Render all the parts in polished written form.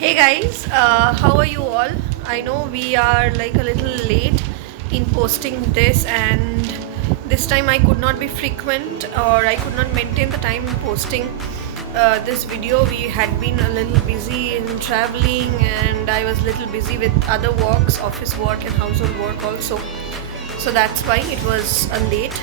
Hey guys, how are you all? I know we are like a little late in posting this, and this time I could not be frequent or I could not maintain the time in posting this video. We had been a little busy in traveling, and I was a little busy with other works, office work, and household work also. So that's why it was late.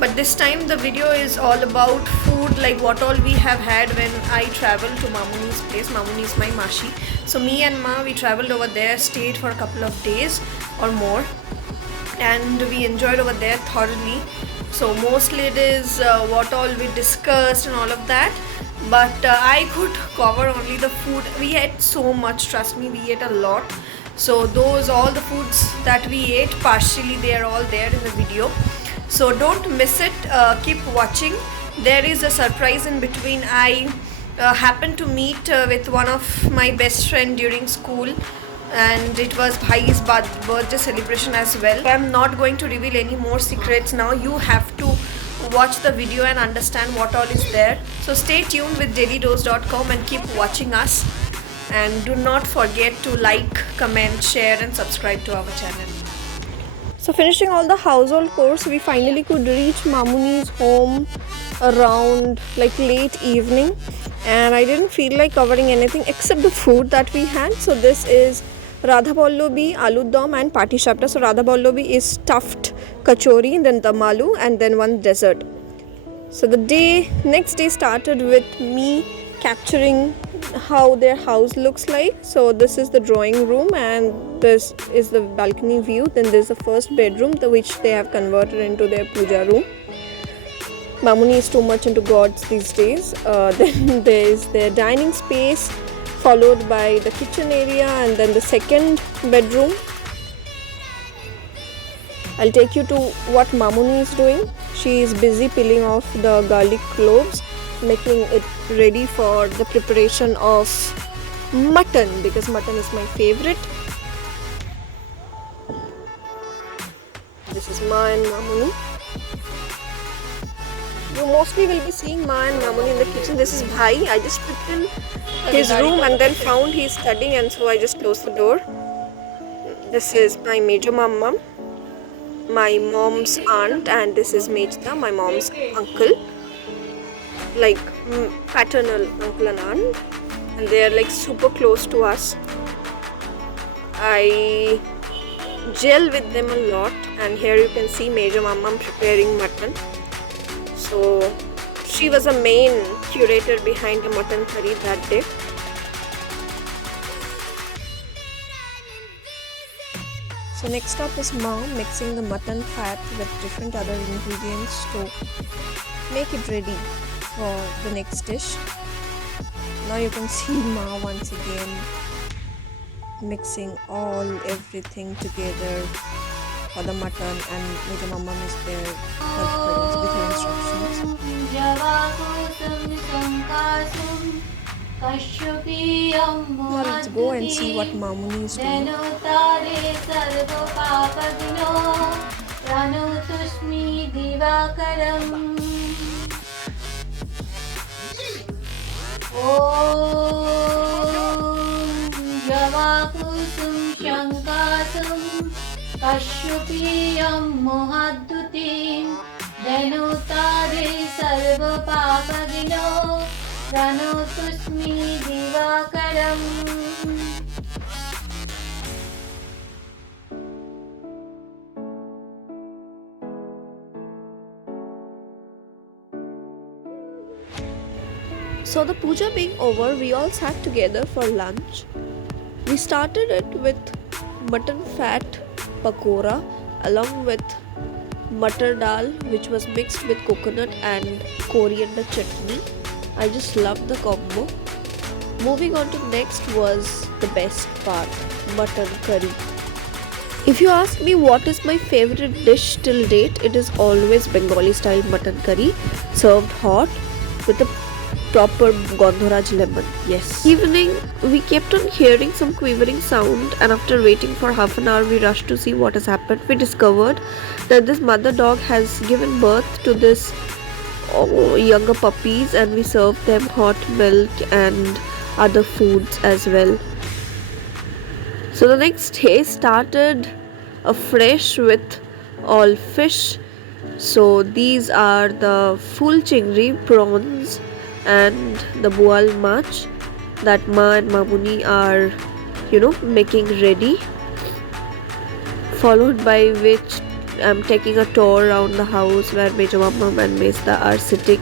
But this time the video is all about food, like what all we have had when I traveled to Mamuni's place. Mamuni is my Mashi. So me and Ma, we traveled over there, stayed for a couple of days or more, and we enjoyed over there thoroughly. So mostly it is what all we discussed and all of that. But I could cover only the food. We ate so much, trust me, we ate a lot. So those all the foods that we ate, partially they are all there in the video. So don't miss it, keep watching. There is a surprise in between. I happened to meet with one of my best friend during school, and it was Bhai's birthday celebration as well. I'm not going to reveal any more secrets now. You have to watch the video and understand what all is there. So stay tuned with dailydose.com and keep watching us, and do not forget to like, comment, share and subscribe to our channel. So finishing all the household chores, we finally could reach Mamuni's home around like late evening, and I didn't feel like covering anything except the food that we had. So this is Radha Pallavi, Aloo Dum and Pati Shapta. So Radha Pallavi is stuffed kachori, then damalu, and then one dessert. So the next day started with me capturing how their house looks like. So this is the drawing room, and this is the balcony view. Then there's the first bedroom, which they have converted into their puja room. Mamuni is too much into gods these days. Then there is their dining space, followed by the kitchen area, and then the second bedroom. I'll take you to what Mamuni is doing. She is busy peeling off the garlic cloves, making it ready for the preparation of mutton, because mutton is my favorite. This is Ma and Mamuni. You mostly will be seeing Ma and Mamuni in the kitchen. This is Bhai. I just put in his room and then found he's studying, and so I just closed the door. This is my major mama, my mom's aunt, and this is Mejda, my mom's uncle, like paternal uncle and aunt, and they are like super close to us. I gel with them a lot, and here you can see Major Mama preparing mutton. So she was a main curator behind the mutton curry that day. So next up is Mom mixing the mutton fat with different other ingredients to make it ready for the next dish. Now you can see Ma once again mixing everything together for the mutton, and Major Mama is there with her instructions. Now let's go and see what Mamuni is doing. Kashyupiyam Mohadutim Dhanutare Sarva Papagino Pranotusmi Divakaram. So the puja being over, we all sat together for lunch. We started it with mutton fat pakora along with matar dal, which was mixed with coconut and coriander chutney. I just loved the combo. Moving on to next was the best part, mutton curry. If you ask me what is my favorite dish till date, it is always Bengali style mutton curry served hot with a proper Gondoraj lemon. Yes. Evening, we kept on hearing some quivering sound, and after waiting for half an hour, we rushed to see what has happened. We discovered that this mother dog has given birth to this younger puppies, and we served them hot milk and other foods as well. So the next day started afresh with all fish. So these are the full chingri prawns and the boal mach that Ma and Mamuni are, making ready. Followed by which I'm taking a tour around the house where Major Mama and Mesta are sitting.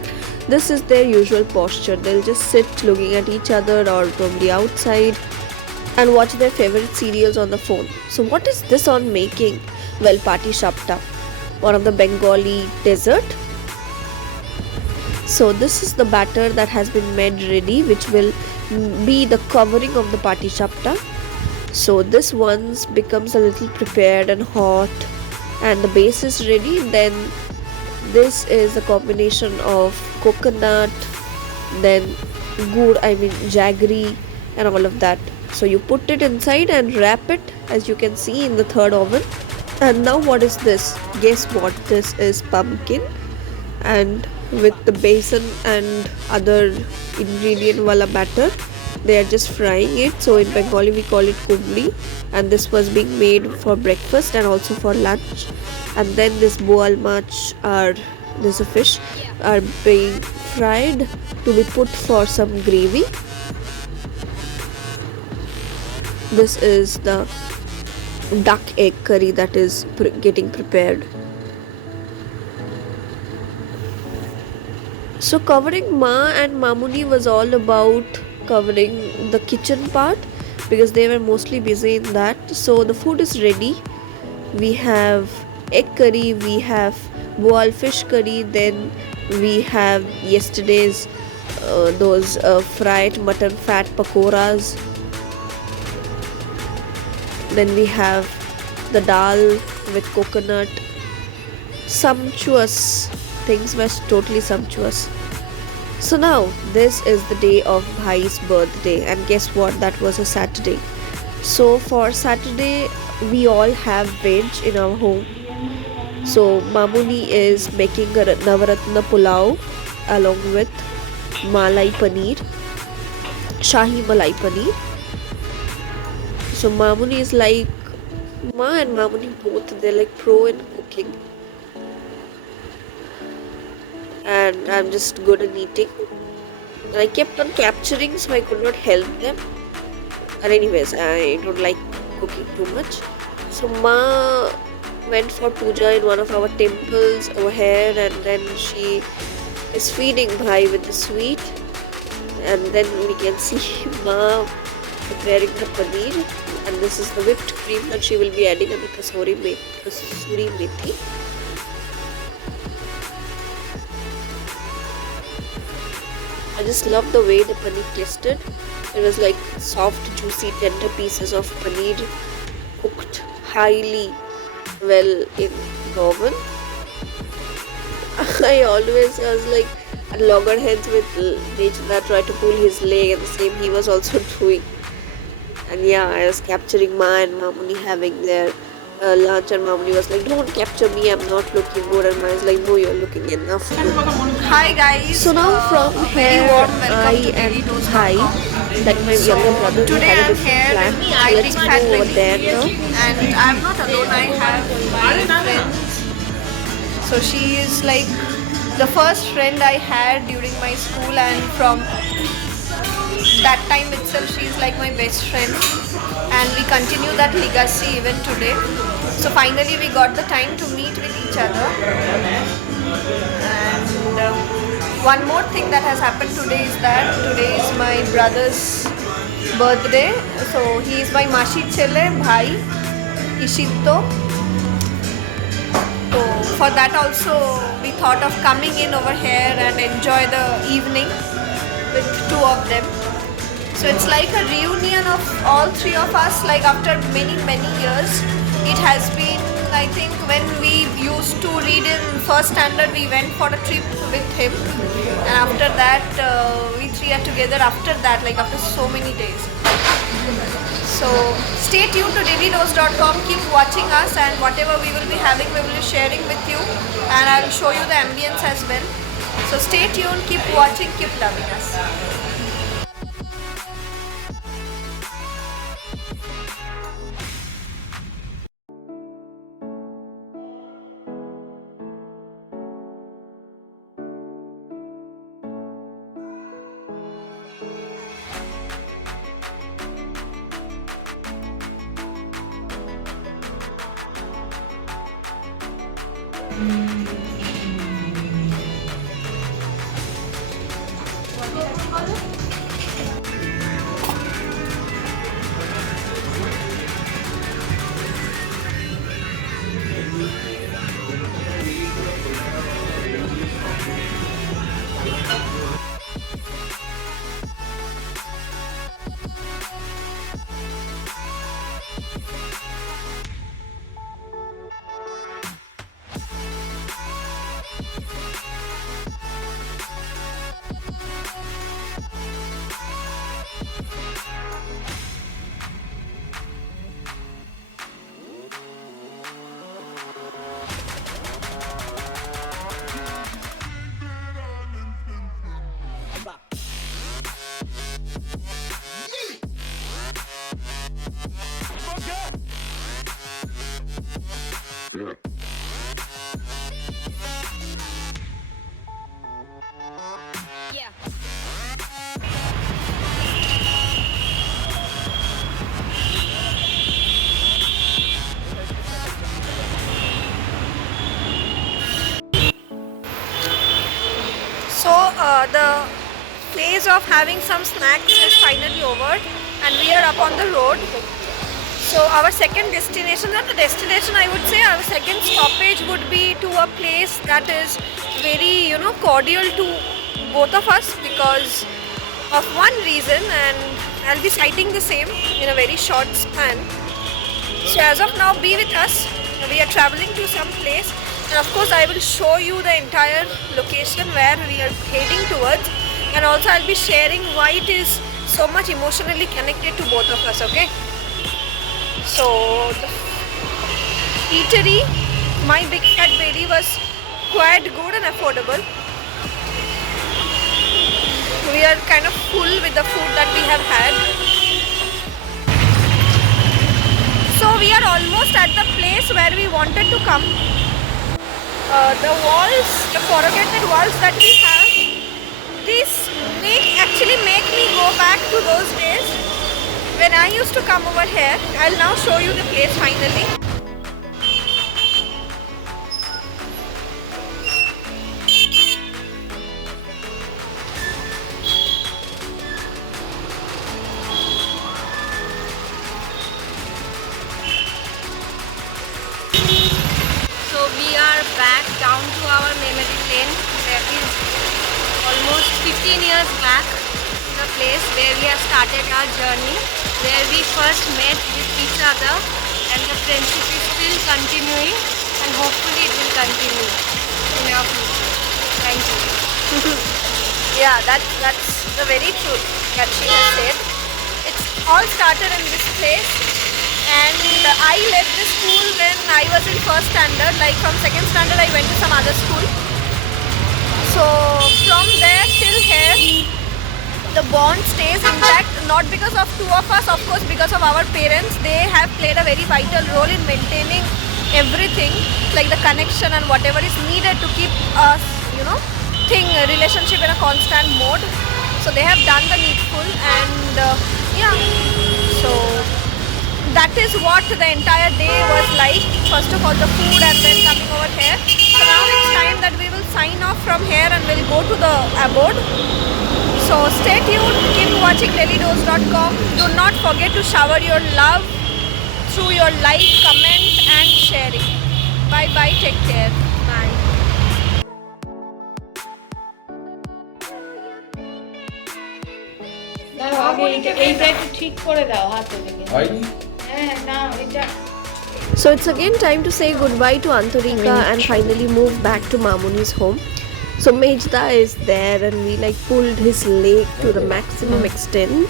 This is their usual posture. They'll just sit looking at each other or probably outside and watch their favorite serials on the phone. So what is this on making? Well, Pati Shapta, one of the Bengali dessert. So this is the batter that has been made ready, which will be the covering of the Pati Shapta. So this once becomes a little prepared and hot and the base is ready, then this is a combination of coconut, then jaggery and all of that. So you put it inside and wrap it, as you can see, in the third oven. And now what is this? Guess what? This is pumpkin, and with the besan and other ingredient wala batter, they are just frying it. So in Bengali we call it kubli, and this was being made for breakfast and also for lunch. And then this boal mach, this is a fish, are being fried to be put for some gravy. This is the duck egg curry that is getting prepared. So covering Ma and Mamuni was all about covering the kitchen part because they were mostly busy in that. So the food is ready. We have egg curry, we have boal fish curry, then we have yesterday's those fried mutton fat pakoras. Then we have the dal with coconut. Sumptuous. Things were totally sumptuous. So now this is the day of Bhai's birthday, and guess what? That was a Saturday. So for Saturday we all have veg in our home. So Mamuni is making a Navaratna pulao along with Malai Paneer, Shahi Malai Paneer. So Mamuni is like, Ma and Mamuni both, they're like pro in cooking. And I'm just good at eating. I kept on capturing, so I could not help them. And anyways, I don't like cooking too much. So Ma went for puja in one of our temples over here, and then she is feeding Bhai with the sweet. And then we can see Ma preparing the paneer, and this is the whipped cream that she will be adding, and the kasuri methi. I just love the way the paneer tasted. It was like soft, juicy, tender pieces of paneer cooked highly well in the oven. I was like at loggerheads with Dejna tried to pull his leg, and the same he was also doing. And yeah, I was capturing Ma and Mamuni having their lunch, and Mamuni was like, don't capture me, I'm not looking good. And I was like, no, you're looking enough good. Hi guys. So now from here, I am Bhai, that my younger brother. Today I'm here plan. with So my let's big fat go over belly, there now. and I'm not alone. I have my friends. So she is like the first friend I had during my school, and from that time itself she is like my best friend, and we continue that legacy even today. So finally we got the time to meet with each other. And one more thing that has happened today is that today is my brother's birthday. So he is my Mashi Chele Bhai Ishito. So for that also we thought of coming in over here and enjoy the evening with two of them. So it's like a reunion of all three of us, like after many years. It has been, I think, when we used to read in first standard, we went for a trip with him, and after that we three are together after that, like after so many days. So stay tuned to dailydose.com, keep watching us, and whatever we will be having, we will be sharing with you, and I'll show you the ambience as well. So stay tuned, keep watching, keep loving us. So the phase of having some snacks is finally over, and we are up on the road. So our second destination, not the destination, I would say our second stoppage would be to a place that is very, cordial to both of us because of one reason, and I'll be citing the same in a very short span. So as of now, be with us. We are traveling to some place, and of course I will show you the entire location where we are heading towards, and also I'll be sharing why it is so much emotionally connected to both of us, okay? So the eatery, My Big Fat Belly, was quite good and affordable. We are kind of full with the food that we have had. So we are almost at the place where we wanted to come. The walls, the corrugated walls that we have, these actually make me go back to those days when I used to come over here. I'll now show you the place finally. So we are back down to our memory lane. That is almost 15 years back, the place where we have started our journey, where we first met with each other, and the friendship is still continuing, and hopefully it will continue in our future. Thank you. Yeah, that's the very truth that she has said. It's all started in this place, and I left the school when I was in first standard. Like from second standard, I went to some other school. So from there till here, the bond stays intact. Not because of two of us, of course, because of our parents. They have played a very vital role in maintaining everything, like the connection and whatever is needed to keep us, relationship in a constant mode. So they have done the needful, and yeah. So that is what the entire day was like. First of all, the food, and then coming over here. So now it's time that we will sign off from here and we'll go to the abode. So stay tuned, keep watching dailydose.com. Do not forget to shower your love through your like, comment and sharing. Bye bye, take care. Bye. এইটা একটু ঠিক করে দাও হাতে লেগে। হয়নি? হ্যাঁ না এটা So it's again time to say goodbye to Antarika and finally move back to Mamuni's home. So Mejda is there, and we pulled his leg to the maximum extent.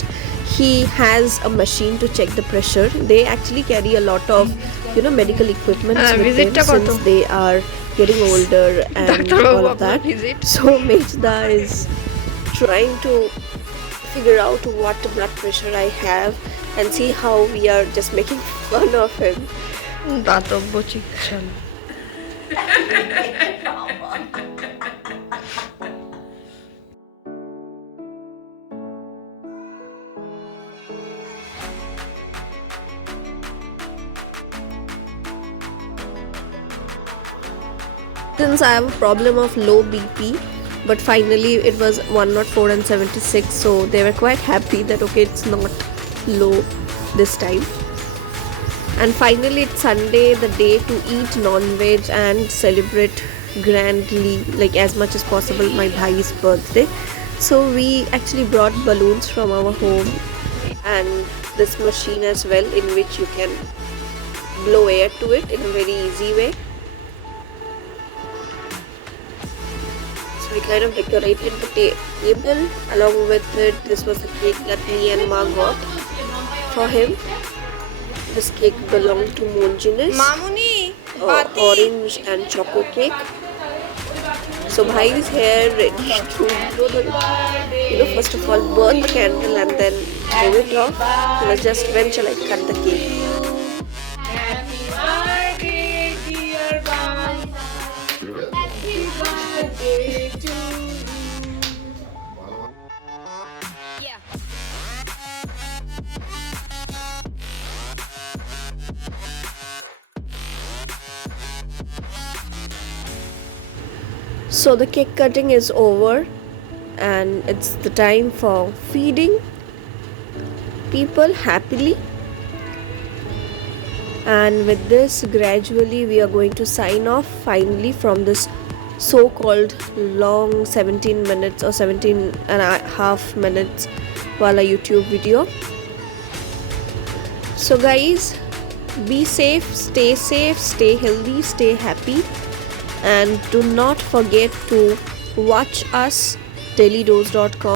He has a machine to check the pressure. They actually carry a lot of medical equipment with them since they are getting older and all of that. So Mejda is trying to figure out what blood pressure I have and see how we are just making fun of him. দাতব্য চিকিৎসা। Since I have a problem of low BP, but finally it was 104 and 76, so they were quite happy that okay, it's not low this time. And finally it's Sunday, the day to eat non-veg and celebrate grandly, like as much as possible, my bhai's birthday. So we actually brought balloons from our home and this machine as well, in which you can blow air to it in a very easy way. So we kind of decorated the table. Along with it, this was the cake that me and Ma got for him. This cake belonged to Monginus. Mamuni, Orange and choco cake. So Bhai is here ready to blow the, first of all burn the candle and then blow it off. He was just, when shall I cut the cake? So the cake cutting is over and it's the time for feeding people happily. And with this, gradually we are going to sign off finally from this so-called long 17 minutes or 17 and a half minutes wala YouTube video. So guys, be safe, stay healthy, stay happy. And do not forget to watch us dailydose.com.